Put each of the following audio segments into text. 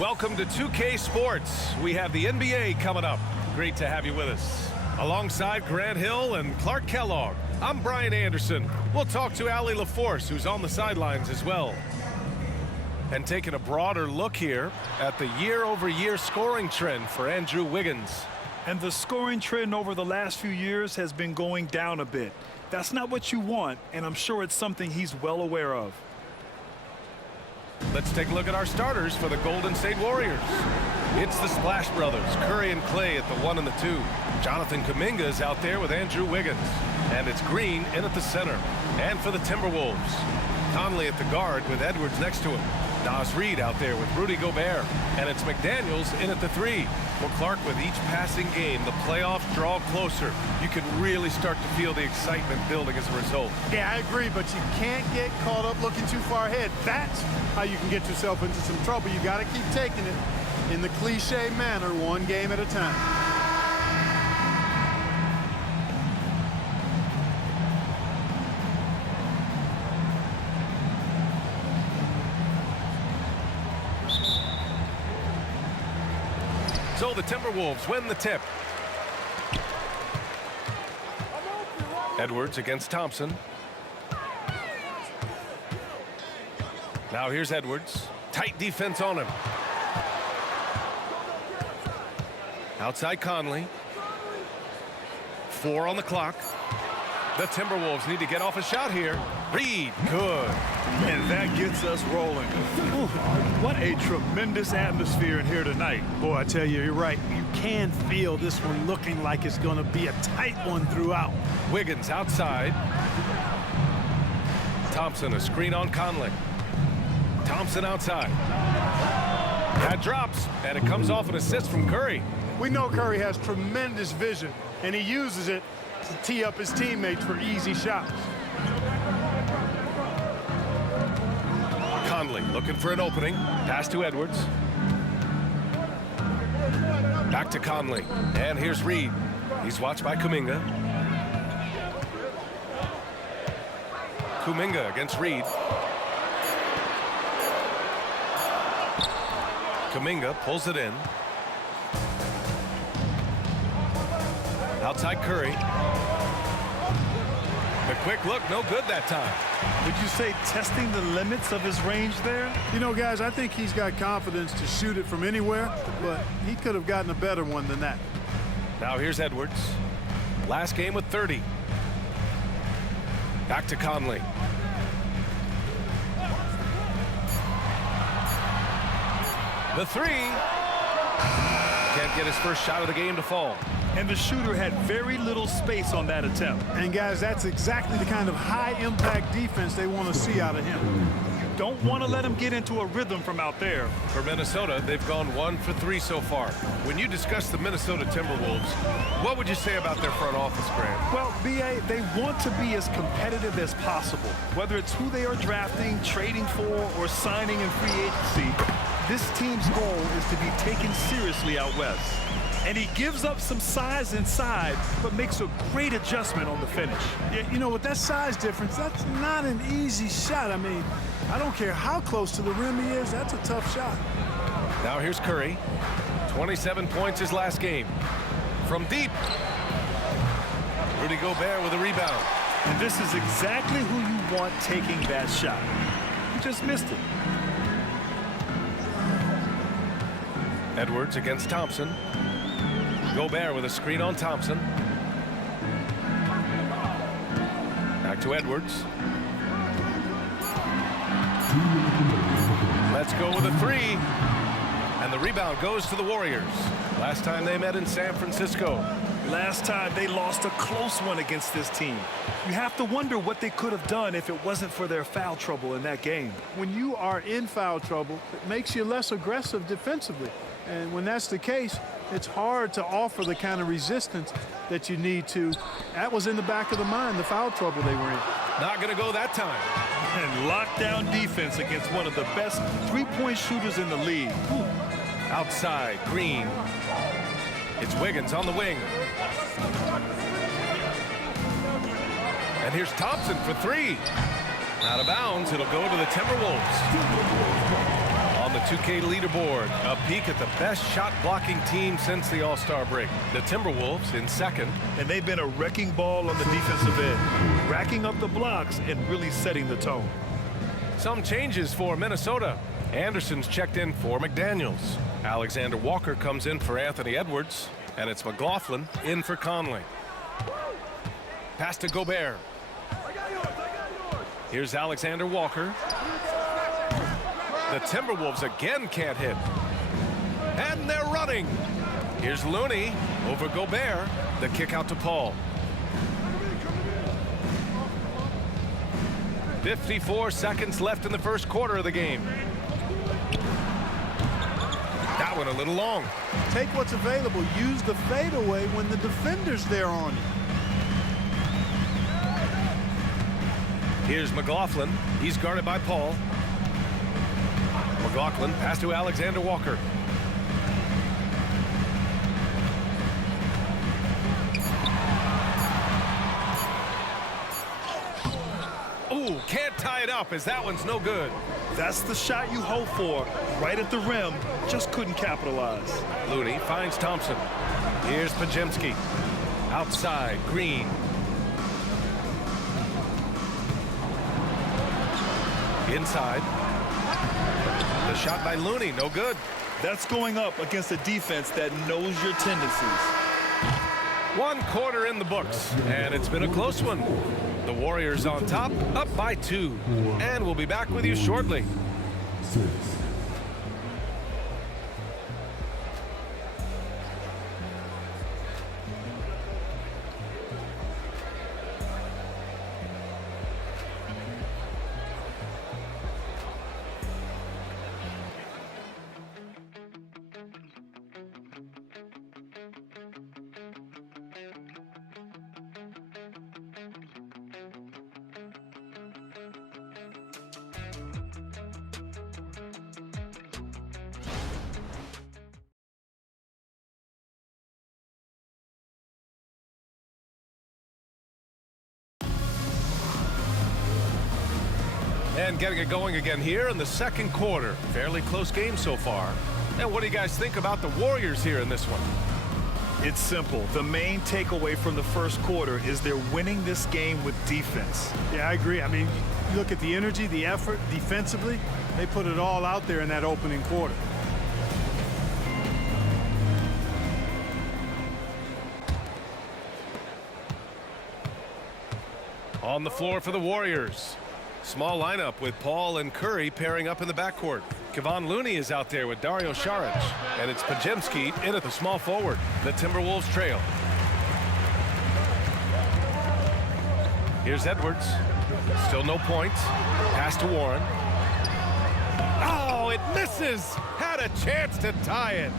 Welcome to 2K Sports. We have the NBA coming up. Great to have you with us. Alongside Grant Hill and Clark Kellogg, I'm Brian Anderson. We'll talk to Allie LaForce, who's on the sidelines as well. And taking a broader look here at the year-over-year scoring trend for Andrew Wiggins. And the scoring trend over the last few years has been going down a bit. That's not what you want, and I'm sure it's something he's well aware of. Let's take a look at our starters for the Golden State Warriors. It's the Splash Brothers, Curry and Clay at the 1 and the 2. Jonathan Kuminga is out there with Andrew Wiggins. And it's Green in at the center. And for the Timberwolves, Conley at the guard with Edwards next to him. Naz Reid out there with Rudy Gobert. And it's McDaniels in at the 3. Well, Clark, with each passing game, the playoffs draw closer. You can really start to feel the excitement building as a result. Yeah, I agree, but you can't get caught up looking too far ahead. That's how you can get yourself into some trouble. You got to keep taking it in the cliche manner, one game at a time. So the Timberwolves win the tip. Edwards against Thompson. Now here's Edwards. Tight defense on him. Outside Conley. 4 on the clock. The Timberwolves need to get off a shot here. Reid, good. And that gets us rolling. Ooh, what a tremendous atmosphere in here tonight. Boy, I tell you, you're right. You can feel this one looking like it's going to be a tight one throughout. Wiggins outside. Thompson, a screen on Conley. Thompson outside. That drops, and it comes off an assist from Curry. We know Curry has tremendous vision, and he uses it to tee up his teammates for easy shots. Conley looking for an opening. Pass to Edwards. Back to Conley. And here's Reid. He's watched by Kuminga. Kuminga against Reid. Kuminga pulls it in. Outside Curry. The quick look, no good that time. Would you say testing the limits of his range there? You know, guys, I think he's got confidence to shoot it from anywhere, but he could have gotten a better one than that. Now here's Edwards. Last game with 30. Back to Conley. The 3. Can't get his first shot of the game to fall. And the shooter had very little space on that attempt. And, guys, that's exactly the kind of high-impact defense they want to see out of him. You don't want to let him get into a rhythm from out there. For Minnesota, they've gone 1 for 3 so far. When you discuss the Minnesota Timberwolves, what would you say about their front office, Grant? Well, B.A., they want to be as competitive as possible. Whether it's who they are drafting, trading for, or signing in free agency, this team's goal is to be taken seriously out west. And he gives up some size inside, but makes a great adjustment on the finish. Yeah, you know, with that size difference, that's not an easy shot. I mean, I don't care how close to the rim he is, that's a tough shot. Now here's Curry. 27 points his last game. From deep. Rudy Gobert with a rebound. And this is exactly who you want taking that shot. He just missed it. Edwards against Thompson. Gobert with a screen on Thompson. Back to Edwards. Let's go with a 3. And the rebound goes to the Warriors. Last time they met in San Francisco. Last time they lost a close one against this team. You have to wonder what they could have done if it wasn't for their foul trouble in that game. When you are in foul trouble, it makes you less aggressive defensively. And when that's the case, it's hard to offer the kind of resistance that you need to. That was in the back of the mind, the foul trouble they were in. Not going to go that time. And lockdown defense against one of the best three-point shooters in the league. Ooh. Outside, Green. It's Wiggins on the wing. And here's Thompson for 3. Out of bounds, it'll go to the Timberwolves. On the 2K leaderboard, a peek at the best shot-blocking team since the All-Star break. The Timberwolves in second. And they've been a wrecking ball on the defensive end, racking up the blocks and really setting the tone. Some changes for Minnesota. Anderson's checked in for McDaniels. Alexander Walker comes in for Anthony Edwards. And it's McLaughlin in for Conley. Pass to Gobert. Here's Alexander Walker. The Timberwolves again can't hit. And they're running. Here's Looney over Gobert. The kick out to Paul. 54 seconds left in the first quarter of the game. That one a little long. Take what's available. Use the fadeaway when the defender's there on you. Here's McLaughlin. He's guarded by Paul. McLaughlin pass to Alexander Walker. Ooh, can't tie it up as that one's no good. That's the shot you hope for, right at the rim, just couldn't capitalize. Looney finds Thompson. Here's Pajemski. Outside, Green. Inside. The shot by Looney, no good. That's going up against a defense that knows your tendencies. 1 quarter in the books, and it's been a close one. The Warriors on top, up by 2. And we'll be back with you shortly. And getting it going again here in the second quarter. Fairly close game so far. And what do you guys think about the Warriors here in this one? It's simple. The main takeaway from the first quarter is they're winning this game with defense. Yeah, I agree. I mean, you look at the energy, the effort defensively, they put it all out there in that opening quarter. On the floor for the Warriors. Small lineup with Paul and Curry pairing up in the backcourt. Kevon Looney is out there with Dario Saric. And it's Pajemski in at the small forward. The Timberwolves trail. Here's Edwards. Still no points. Pass to Warren. Oh, it misses. Had a chance to tie it.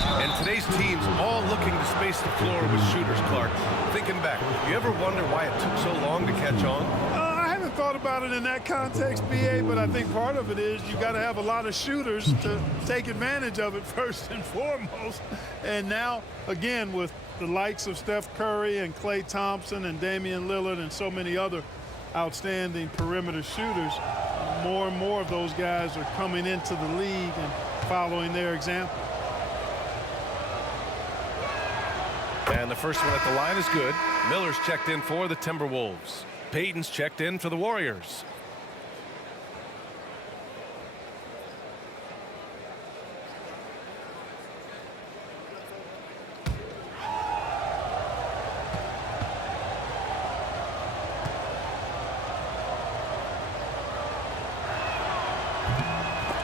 And today's team's all looking to space the floor with shooters, Clark. Thinking back, you ever wonder why it took so long to catch on? I haven't thought about it in that context, BA, but I think part of it is you got to have a lot of shooters to take advantage of it first and foremost. And now, again, with the likes of Steph Curry and Klay Thompson and Damian Lillard and so many other outstanding perimeter shooters, more and more of those guys are coming into the league and following their example. And the first one at the line is good. Miller's checked in for the Timberwolves. Payton's checked in for the Warriors.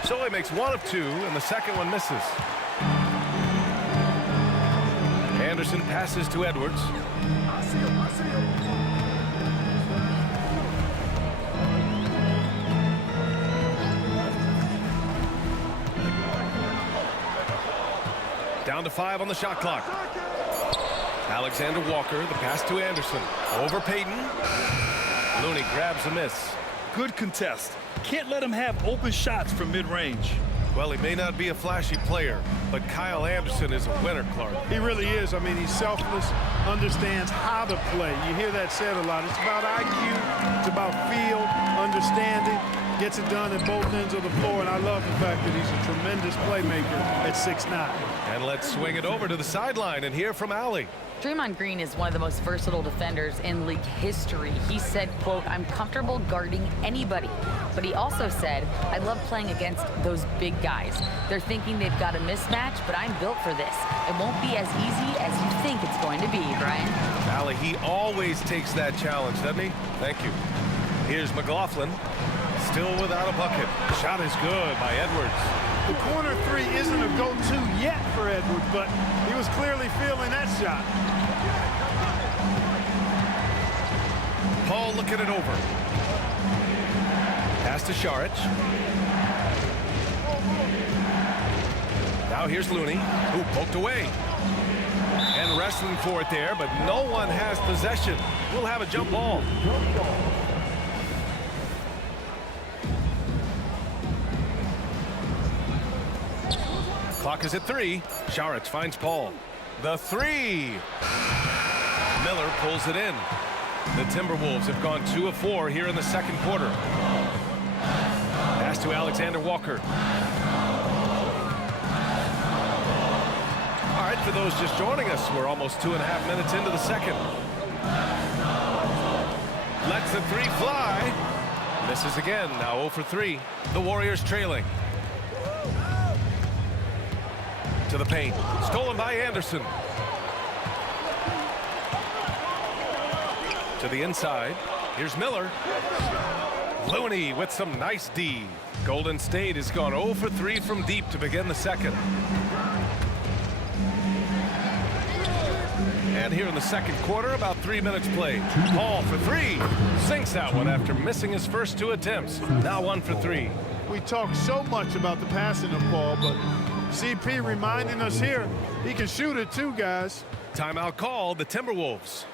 So he makes 1 of 2, and the second one misses. Anderson passes to Edwards. Down to 5 on the shot clock. Alexander Walker, the pass to Anderson. Over Payton. Looney grabs a miss. Good contest. Can't let him have open shots from mid-range. Well, he may not be a flashy player, but Kyle Anderson is a winner, Clark. He really is. I mean, he's selfless, understands how to play. You hear that said a lot. It's about IQ, it's about feel, understanding, Gets it done at both ends of the floor, and I love the fact that he's a tremendous playmaker at 6'9". And let's swing it over to the sideline and hear from Allie. Draymond Green is one of the most versatile defenders in league history. He said, quote, "I'm comfortable guarding anybody." But he also said, "I love playing against those big guys. They're thinking they've got a mismatch, but I'm built for this. It won't be as easy as you think it's going to be," Brian. Allie, he always takes that challenge, doesn't he? Thank you. Here's McLaughlin, still without a bucket. Shot is good by Edwards. The corner three isn't a go-to yet for Edwards, but he was clearly feeling that shot. Paul looking it over. Pass to Šarić. Now here's Looney, who poked away. And wrestling for it there, but no one has possession. We'll have a jump ball. Clock is at 3. Šarić finds Paul. The 3. Miller pulls it in. The Timberwolves have gone 2 of 4 here in the second quarter. Pass to Alexander Walker. All right, for those just joining us, we're almost 2.5 minutes into the second. Lets the 3 fly. Misses again, now 0 for 3. The Warriors trailing. To the paint. Stolen by Anderson. To the inside. Here's Miller. Looney with some nice D. Golden State has gone 0 for 3 from deep to begin the second. And here in the second quarter, about 3 minutes played. Paul for 3. Sinks that one after missing his first 2 attempts. Now 1 for 3. We talk so much about the passing of Paul, but CP reminding us here, he can shoot it too, guys. Timeout called, the Timberwolves.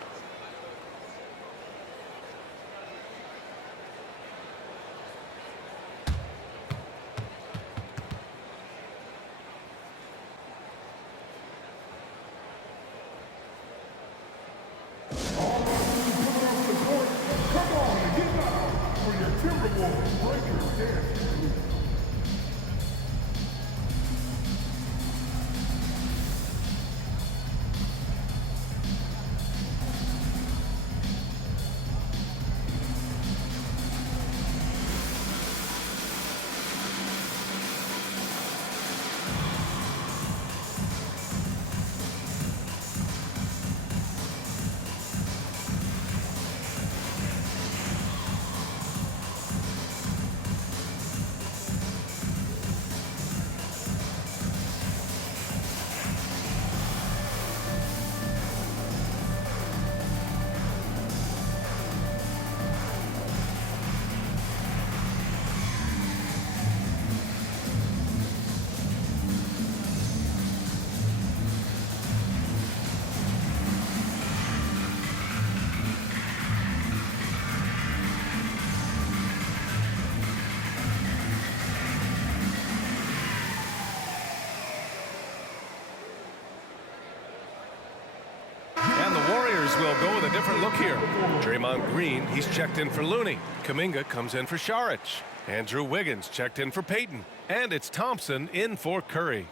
Will go with a different look here. Draymond Green, he's checked in for Looney. Kuminga comes in for Šarić. Andrew Wiggins checked in for Payton. And it's Thompson in for Curry.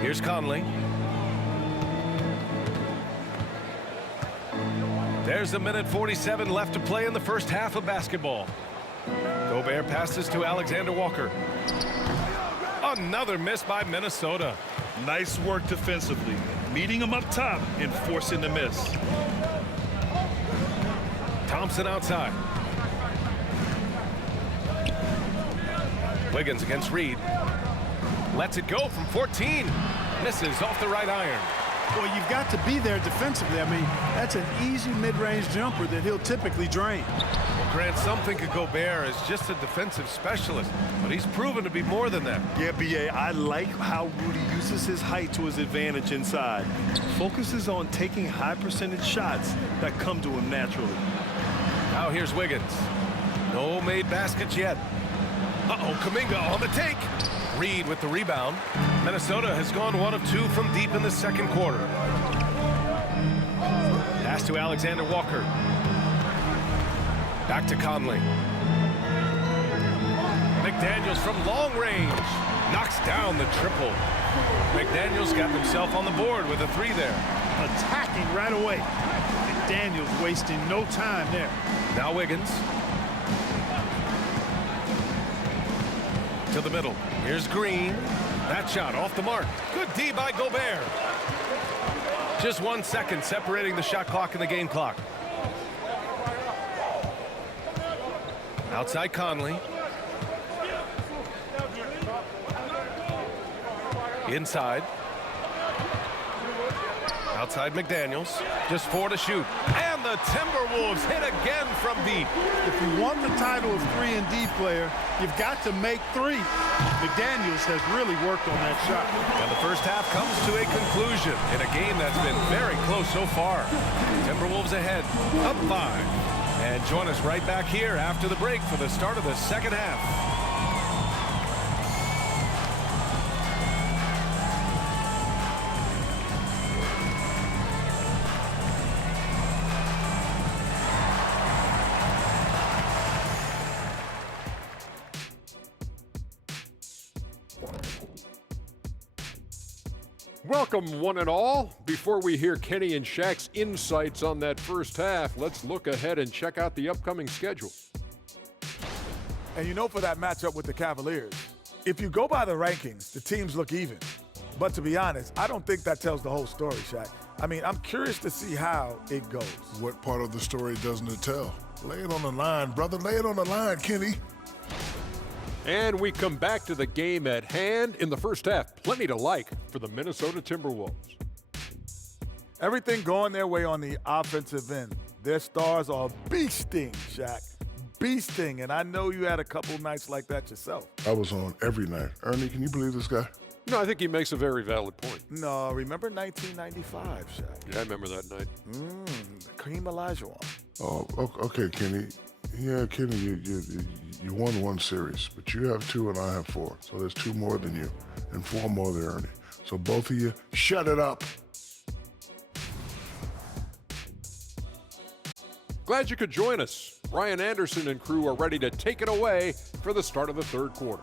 Here's Conley. There's 1:47 left to play in the first half of basketball. Gobert passes to Alexander Walker. Another miss by Minnesota. Nice work defensively, meeting him up top and forcing the miss. Thompson outside. Wiggins against Reed. Lets it go from 14. Misses off the right iron. Well, you've got to be there defensively. I mean, that's an easy mid-range jumper that he'll typically drain. Well, Grant, some think of Gobert as just a defensive specialist, but he's proven to be more than that. Yeah, B.A., I like how Rudy uses his height to his advantage inside. Focuses on taking high percentage shots that come to him naturally. Now here's Wiggins. No made baskets yet. Uh-oh, Kuminga on the take. Reed with the rebound. Minnesota has gone 1 of 2 from deep in the second quarter. Pass to Alexander Walker. Back to Conley. McDaniels from long range. Knocks down the triple. McDaniels got himself on the board with a 3 there. Attacking right away. McDaniels wasting no time there. Now Wiggins. To the middle. Here's Green. That shot off the mark. Good D by Gobert. Just 1 second separating the shot clock and the game clock. Outside Conley. Inside. Outside McDaniels. Just 4 to shoot. And the Timberwolves hit again from deep. If you want the title of 3-and-D player, you've got to make 3. McDaniels has really worked on that shot. And the first half comes to a conclusion in a game that's been very close so far. Timberwolves ahead, up 5. And join us right back here after the break for the start of the second half. Welcome, one and all. Before we hear Kenny and Shaq's insights on that first half, let's look ahead and check out the upcoming schedule. And you know, for that matchup with the Cavaliers, if you go by the rankings, the teams look even. But to be honest, I don't think that tells the whole story, Shaq. I mean, I'm curious to see how it goes. What part of the story doesn't it tell? Lay it on the line, brother. Lay it on the line, Kenny. And we come back to the game at hand. In the first half, plenty to like for the Minnesota Timberwolves. Everything going their way on the offensive end. Their stars are beasting, Shaq. Beasting, and I know you had a couple nights like that yourself. I was on every night. Ernie, can you believe this guy? No, I think he makes a very valid point. No, remember 1995, Shaq? Yeah, I remember that night. Kareem Olajuwon. Oh, okay, Kenny. Yeah, Kenny, you won 1 series, but you have 2 and I have 4. So there's 2 more than you and 4 more than Ernie. So both of you, shut it up. Glad you could join us. Ryan Anderson and crew are ready to take it away for the start of the third quarter.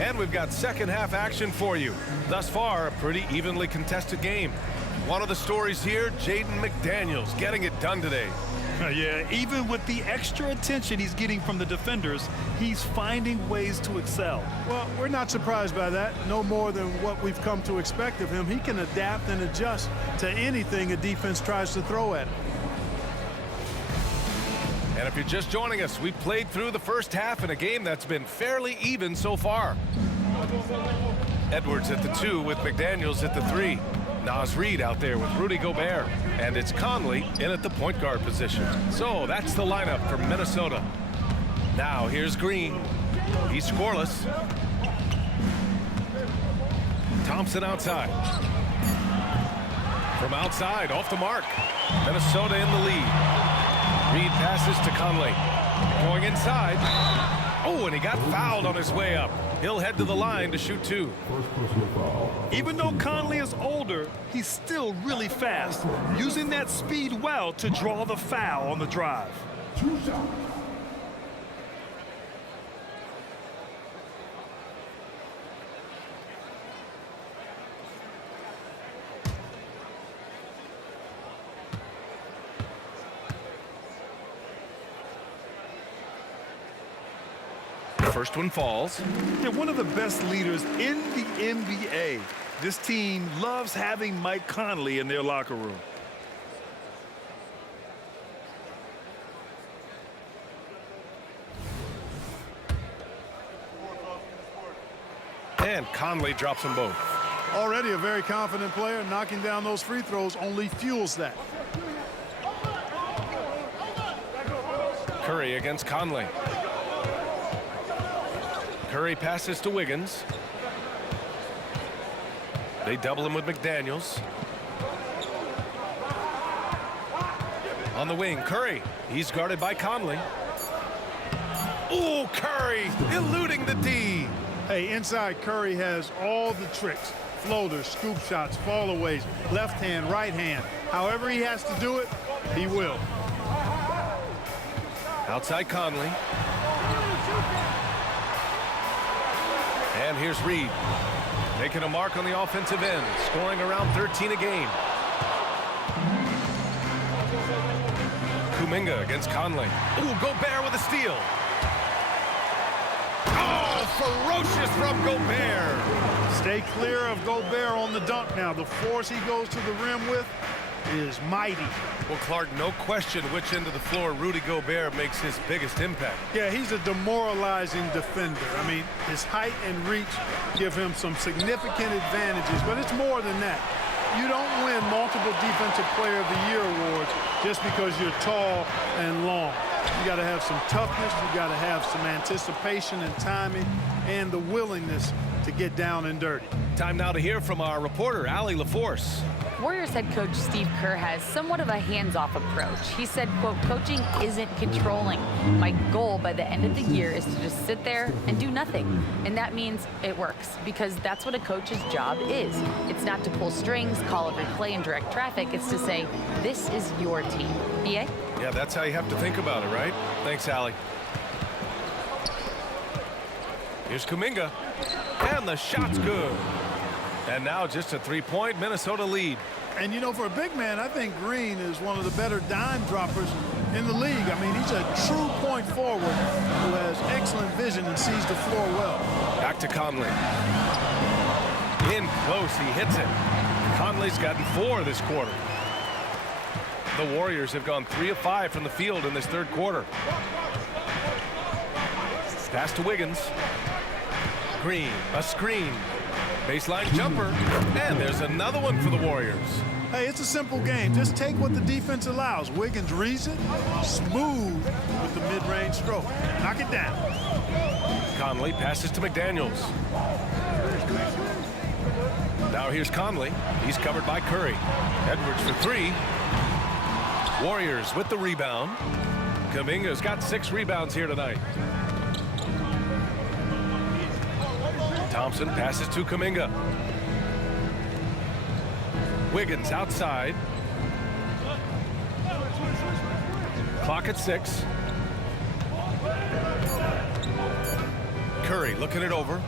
And we've got second half action for you. Thus far, a pretty evenly contested game. One of the stories here, Jaden McDaniels getting it done today. Yeah, even with the extra attention he's getting from the defenders, he's finding ways to excel. Well, we're not surprised by that. No more than what we've come to expect of him. He can adapt and adjust to anything a defense tries to throw at him. And if you're just joining us, we played through the first half in a game that's been fairly even so far. Edwards at the 2 with McDaniels at the 3. Naz Reid out there with Rudy Gobert. And it's Conley in at the point guard position. So that's the lineup for Minnesota. Now here's Green. He's scoreless. Thompson outside. From outside, off the mark. Minnesota in the lead. Reed passes to Conley. Going inside. Oh, and he got fouled on his way up. He'll head to the line to shoot 2. Even though Conley is older, he's still really fast, using that speed well to draw the foul on the drive. 2 shots. First one falls. They're one of the best leaders in the NBA. This team loves having Mike Conley in their locker room. And Conley drops them both. Already a very confident player. Knocking down those free throws only fuels that. Curry against Conley. Curry passes to Wiggins. They double him with McDaniels. On the wing, Curry. He's guarded by Conley. Ooh, Curry eluding the D. Hey, inside Curry has all the tricks. Floaters, scoop shots, fallaways, left hand, right hand. However he has to do it, he will. Outside Conley. And here's Reed. Making a mark on the offensive end, scoring around 13 a game. Kuminga against Conley. Ooh, Gobert with a steal. Oh, ferocious from Gobert. Stay clear of Gobert on the dunk now. The force he goes to the rim with is mighty. Well, Clark, no question which end of the floor Rudy Gobert makes his biggest impact. Yeah, he's a demoralizing defender. I mean, his height and reach give him some significant advantages, but it's more than that. You don't win multiple Defensive Player of the Year awards just because you're tall and long. You got to have some toughness, you got to have some anticipation and timing, and the willingness to get down and dirty. Time now to hear from our reporter, Allie LaForce. Warriors head coach Steve Kerr has somewhat of a hands-off approach. He said, quote, coaching isn't controlling. My goal by the end of the year is to just sit there and do nothing. And that means it works, because that's what a coach's job is. It's not to pull strings, call every play, and direct traffic. It's to say, this is your team. B.A.? Yeah, that's how you have to think about it, right? Thanks, Allie. Here's Kuminga. And the shot's good. And now just a three-point Minnesota lead. And, you know, for a big man, I think Green is one of the better dime droppers in the league. I mean, he's a true point forward who has excellent vision and sees the floor well. Back to Conley. In close, he hits it. Conley's gotten 4 this quarter. The Warriors have gone 3 of 5 from the field in this third quarter. Pass to Wiggins. Green, a screen. Baseline jumper, and there's another one for the Warriors. Hey, it's a simple game. Just take what the defense allows. Wiggins reads it, smooth with the mid-range stroke. Knock it down. Conley passes to McDaniels. Now here's Conley. He's covered by Curry. Edwards for 3. Warriors with the rebound. Kuminga's got 6 rebounds here tonight. Thompson passes to Kuminga. Wiggins outside. Clock at 6. Curry looking it over.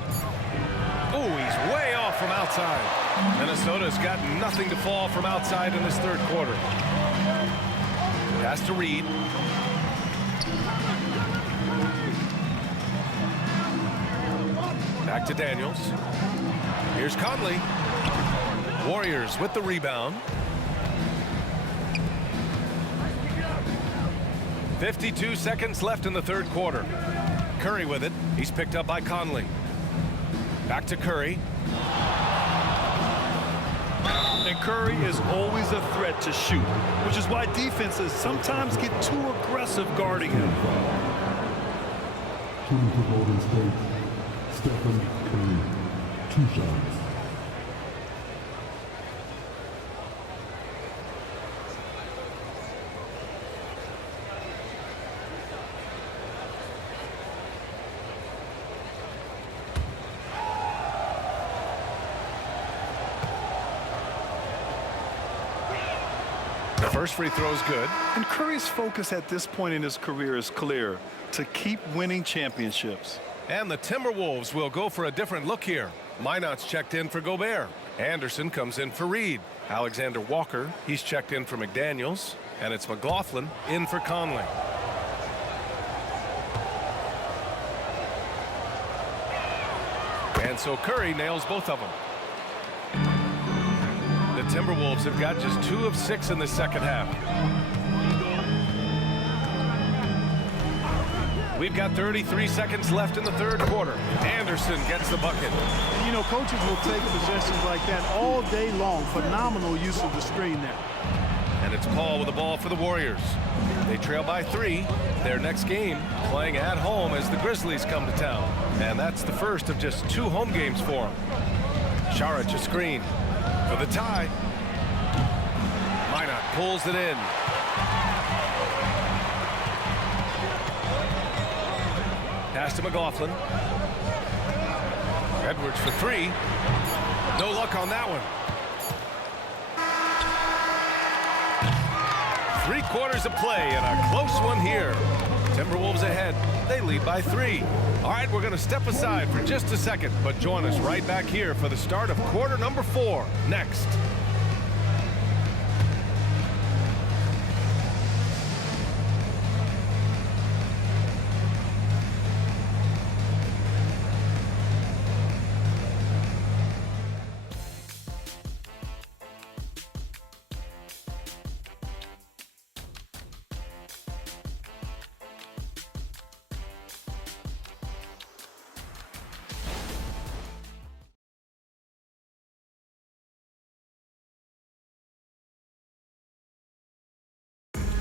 Oh, he's way off from outside. Minnesota's got nothing to fall from outside in this third quarter. Pass to Reed. Back to Daniels. Here's Conley. Warriors with the rebound. 52 seconds left in the third quarter. Curry with it. He's picked up by Conley. Back to Curry. And Curry is always a threat to shoot, which is why defenses sometimes get too aggressive guarding him. Shooting for Golden State, Stephen Curry, 2 shots. The first free throw is good. And Curry's focus at this point in his career is clear: to keep winning championships. And the Timberwolves will go for a different look here. Minot's checked in for Gobert. Anderson comes in for Reed. Alexander Walker, he's checked in for McDaniels. And it's McLaughlin in for Conley. And so Curry nails both of them. The Timberwolves have got just 2 of 6 in the second half. We've got 33 seconds left in the third quarter. Anderson gets the bucket. You know, coaches will take possessions like that all day long. Phenomenal use of the screen there. And it's Paul with the ball for the Warriors. They trail by 3. Their next game playing at home as the Grizzlies come to town. And that's the first of just 2 home games for them. Šarić a screen for the tie. Minot pulls it in. Pass to McLaughlin. Edwards for 3. No luck on that one. 3 quarters of play and a close one here. Timberwolves ahead. They lead by 3. All right, we're going to step aside for just a second, but join us right back here for the start of quarter number 4 next.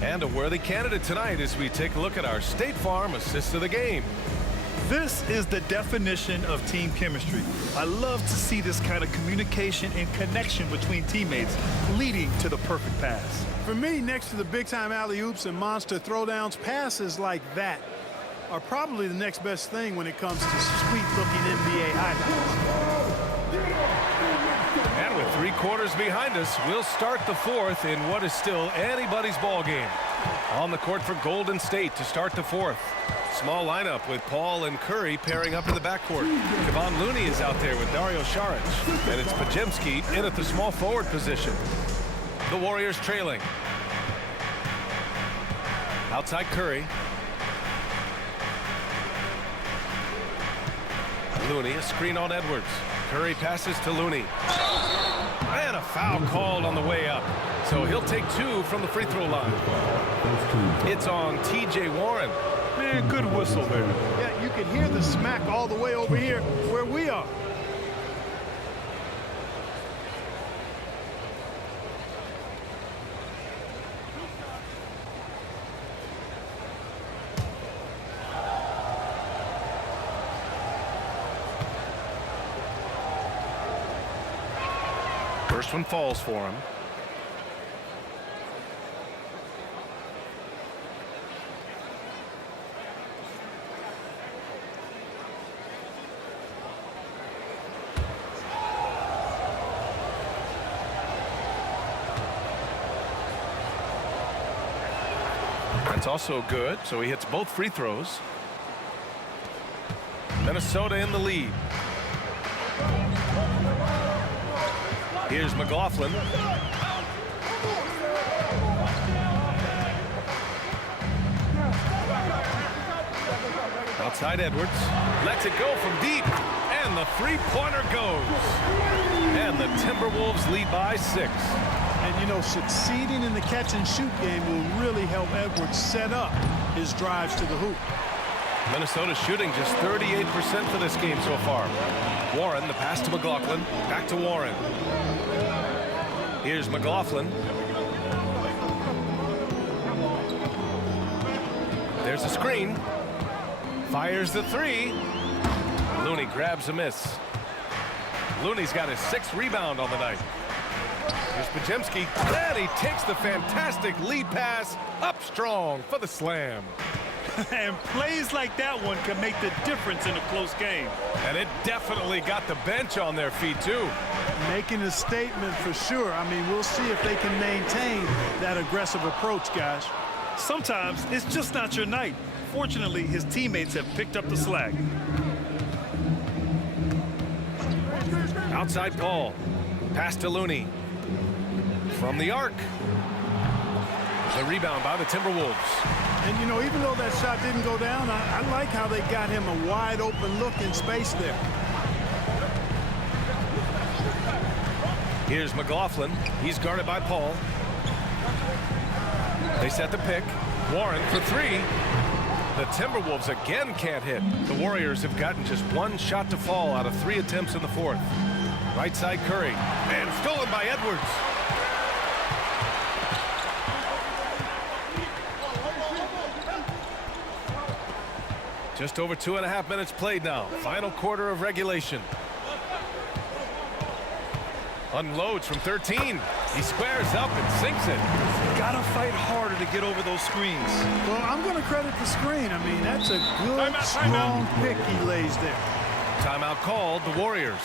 And a worthy candidate tonight as we take a look at our State Farm assist of the game. This is the definition of team chemistry. I love to see this kind of communication and connection between teammates leading to the perfect pass. For me, next to the big-time alley-oops and monster throwdowns, passes like that are probably the next best thing when it comes to sweet-looking NBA highlights. And with 3 quarters behind us, we'll start the 4th in what is still anybody's ball game. On the court for Golden State to start the 4th. Small lineup with Paul and Curry pairing up in the backcourt. Kevon Looney is out there with Dario Šarić. And it's Podziemski in at the small forward position. The Warriors trailing. Outside Curry. Looney, a screen on Edwards. Curry passes to Looney. And a foul called on the way up. So he'll take 2 from the free throw line. It's on T.J. Warren. Man, good whistle there. Yeah, you can hear the smack all the way over here where we are. First one falls for him. That's also good, so he hits both free throws. Minnesota in the lead. Here's McLaughlin. Outside Edwards. Lets it go from deep. And the three-pointer goes. And the Timberwolves lead by 6. And, you know, succeeding in the catch-and-shoot game will really help Edwards set up his drives to the hoop. Minnesota shooting just 38% for this game so far. Warren, the pass to McLaughlin. Back to Warren. Here's McLaughlin. There's a screen. Fires the 3. Looney grabs a miss. Looney's got his 6th rebound on the night. Here's Podziemski. And he takes the fantastic lead pass up strong for the slam. And plays like that one can make the difference in a close game. And it definitely got the bench on their feet, too. Making a statement for sure. I mean, we'll see if they can maintain that aggressive approach, guys. Sometimes it's just not your night. Fortunately, his teammates have picked up the slack. Outside Paul. Pass to Looney. From the arc. The rebound by the Timberwolves. And, you know, even though that shot didn't go down, I like how they got him a wide open look in space there. Here's McLaughlin. He's guarded by Paul. They set the pick. Warren for 3. The Timberwolves again can't hit. The Warriors have gotten just 1 shot to fall out of 3 attempts in the 4th. Right side Curry. And stolen by Edwards. Just over 2.5 minutes played now. Final quarter of regulation. Unloads from 13. He squares up and sinks it. Gotta fight harder to get over those screens. Well, I'm going to credit the screen. I mean, that's a good, strong pick he lays there. Timeout called, the Warriors.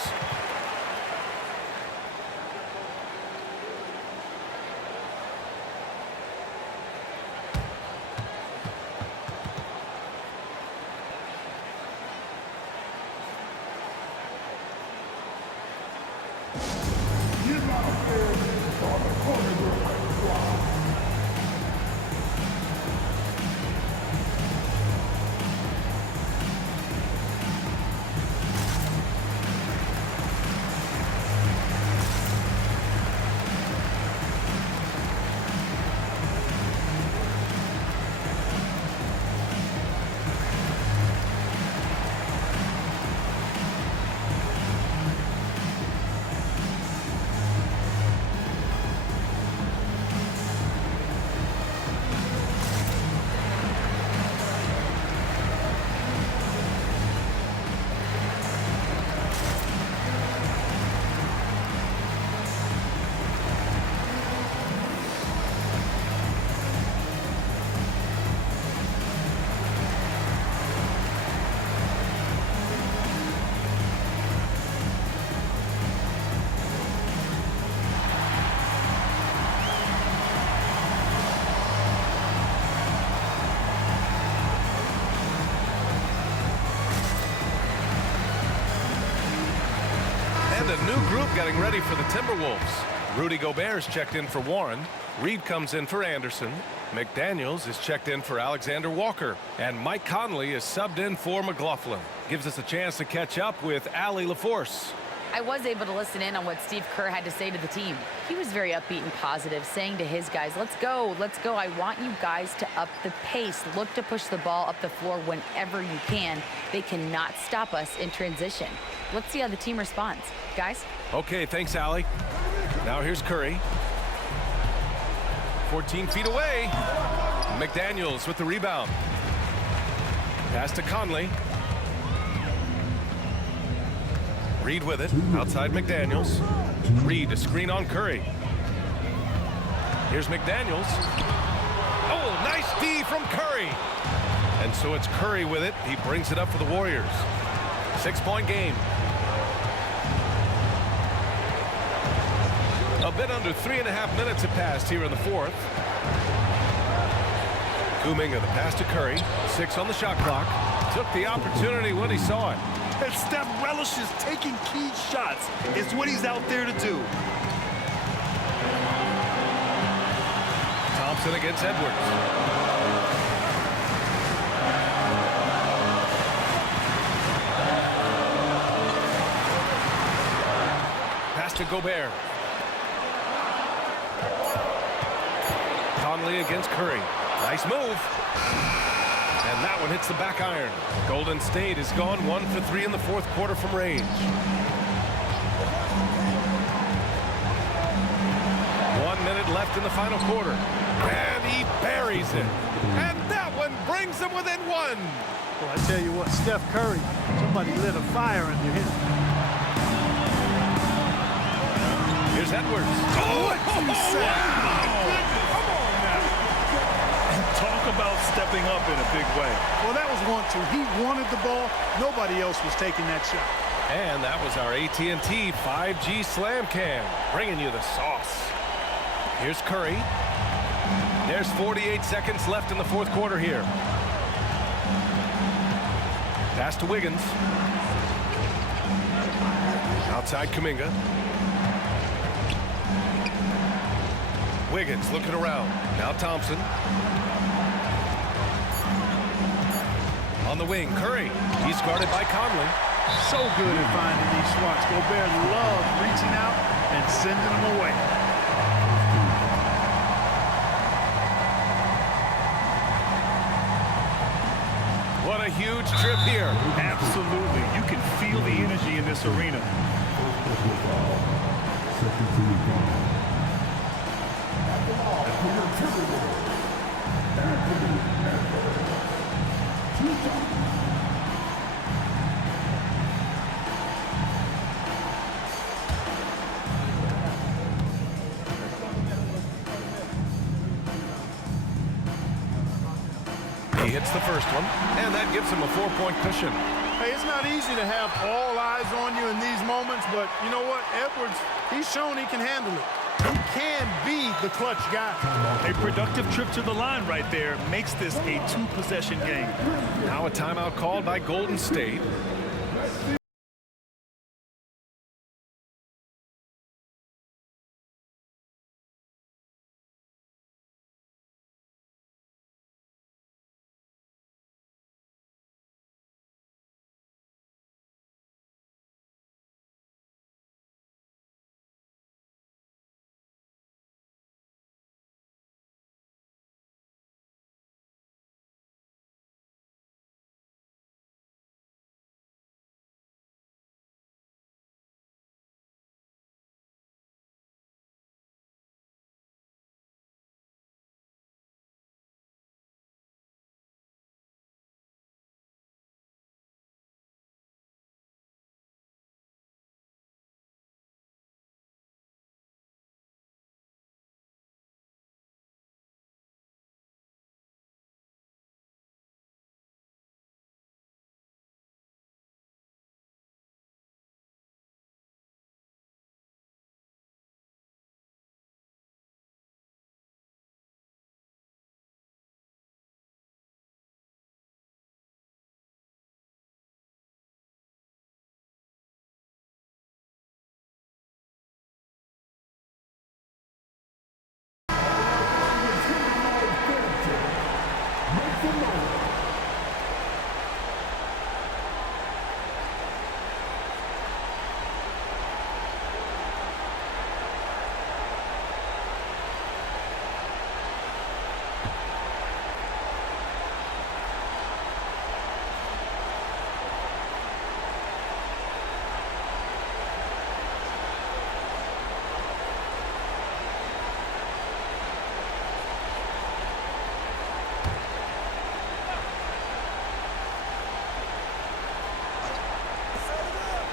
And a new group getting ready for the Timberwolves. Rudy Gobert's checked in for Warren. Reed comes in for Anderson. McDaniels is checked in for Alexander Walker. And Mike Conley is subbed in for McLaughlin. Gives us a chance to catch up with Allie LaForce. I was able to listen in on what Steve Kerr had to say to the team. He was very upbeat and positive, saying to his guys, let's go. I want you guys to up the pace. Look to push the ball up the floor whenever you can. They cannot stop us in transition. Let's see how the team responds. Guys? Okay, thanks, Allie. Now here's Curry. 14 feet away. McDaniels with the rebound. Pass to Conley. Reed with it, outside McDaniels. Reed, a screen on Curry. Here's McDaniels. Oh, nice D from Curry. And so it's Curry with it. He brings it up for the Warriors. 6-point game. A bit under 3.5 minutes have passed here in the fourth. Kuminga, the pass to Curry. 6 on the shot clock. Took the opportunity when he saw it. And Steph relishes taking key shots. It's what he's out there to do. Thompson against Edwards. Pass to Gobert. Conley against Curry. Nice move. And that one hits the back iron. Golden State has gone 1 for 3 in the fourth quarter from range. 1 minute left in the final quarter. And he buries it. And that one brings them within 1. Well, I tell you what, Steph Curry, somebody lit a fire under him. Here's Edwards. Oh, what you say? Come on now. Talk about stepping up in a big way. Well, that was 1-2. He wanted the ball. Nobody else was taking that shot. And that was our AT&T 5G Slam Cam, bringing you the sauce. Here's Curry. There's 48 seconds left in the fourth quarter here. Pass to Wiggins. Outside Kuminga. Wiggins looking around. Now Thompson. On the wing, Curry. He's guarded by Conley. So good at finding these spots. Gobert loves reaching out and sending them away. What a huge trip here. Absolutely. You can feel the energy in this arena. Second to the ball. He hits the first one, and that gives him a 4-point cushion. Hey, it's not easy to have all eyes on you in these moments, but you know what? Edwards, he's shown he can handle it. He can be the clutch guy. A productive trip to the line right there makes this a 2-possession game. Now a timeout called by Golden State.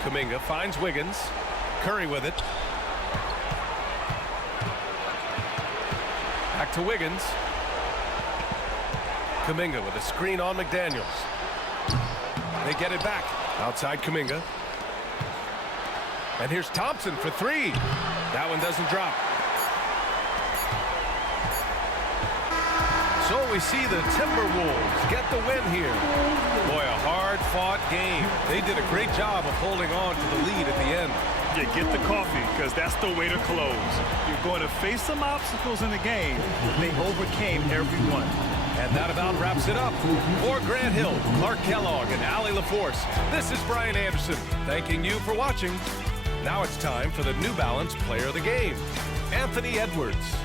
Kuminga finds Wiggins. Curry with it. Back to Wiggins. Kuminga with a screen on McDaniels. They get it back. Outside Kuminga. And here's Thompson for 3. That one doesn't drop. So we see the Timberwolves get the win here. Boy, a hard-fought game. They did a great job of holding on to the lead at the end. Yeah, get the coffee, because that's the way to close. You're going to face some obstacles in the game. They overcame every one. And that about wraps it up. For Grant Hill, Clark Kellogg, and Allie LaForce, this is Brian Anderson, thanking you for watching. Now it's time for the New Balance Player of the Game, Anthony Edwards.